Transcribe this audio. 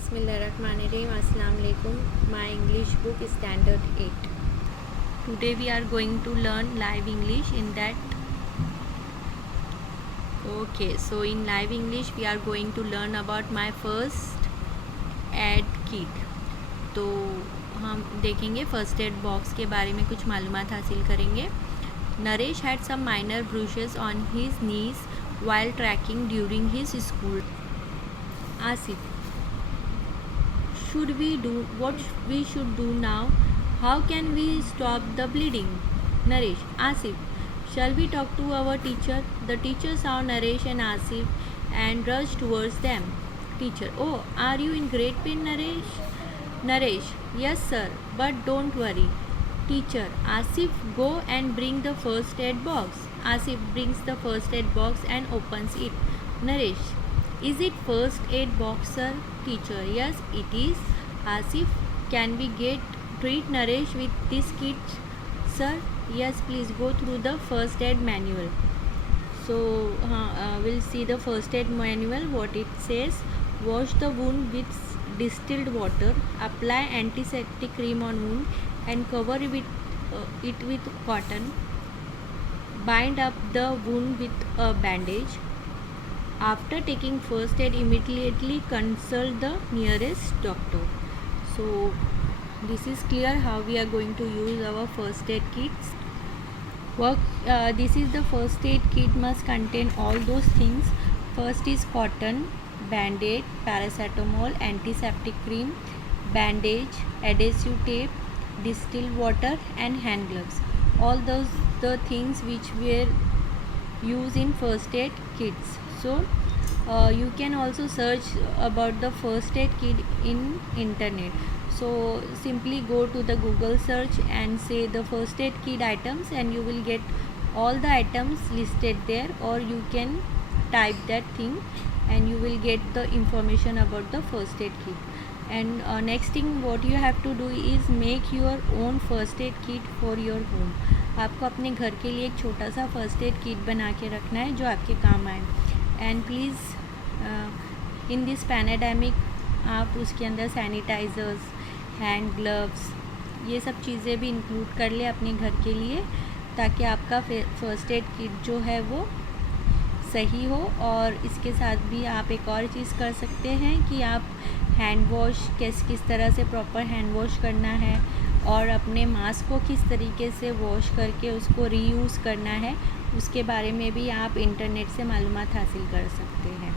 Bismillahirrahmanirrahim. Assalamu alaikum. My English book is Standard 8. Today we are going to learn live English in that. Okay, so in live English we are going to learn about my first aid kit. तो हम देखेंगे first aid box के बारे में कुछ मालूमात हासिल करेंगे. Naresh had some minor bruises on his knees while trekking during his school. Asif, should we do what we should do now? How can we stop the bleeding? Naresh, Asif, shall we talk to our teacher? The teacher saw Naresh and Asif and rushed towards them. Teacher, oh, are you in great pain, Naresh? Naresh, yes sir, but don't worry. Teacher, Asif, go and bring the first aid box. Asif brings the first aid box and opens it. Naresh, is it first aid box, sir? Teacher, yes it is. Asif, can we treat Naresh with this kit, sir? Yes, please go through the first aid manual. So we'll see the first aid manual. What it says: wash the wound with distilled water, apply antiseptic cream on wound and cover it with cotton, bind up the wound with a bandage. After taking first aid, immediately consult the nearest doctor. So this is clear how we are going to use our first aid kits. This is the first aid kit must contain all those things. First is cotton, band-aid, paracetamol, antiseptic cream, bandage, adhesive tape, distilled water and hand gloves. All those the things which were used in first aid kits. So you can also search about the first aid kit in internet. So simply go to the Google search and say the first aid kit items and you will get all the items listed there, or you can type that thing and you will get the information about the first aid kit. And next thing what you have to do is make your own first aid kit for your home. आपको अपने घर के लिए एक छोटा सा first aid kit बना के रखना है जो आपके काम आए. And please in this pandemic आप उसके अंदर सैनिटाइज़र्स, हैंड ग्लव्स, ये सब चीज़ें भी इंक्लूड कर ले अपने घर के लिए, ताकि आपका फर्स्ट एड किट जो है वो सही हो. और इसके साथ भी आप एक और चीज़ कर सकते हैं कि आप हैंड वॉश किस तरह से प्रॉपर हैंड वॉश करना है और अपने मास्क को किस तरीके से वॉश करके उसको रीयूज़ करना है, उसके बारे में भी आप इंटरनेट से मालूमात हासिल कर सकते हैं.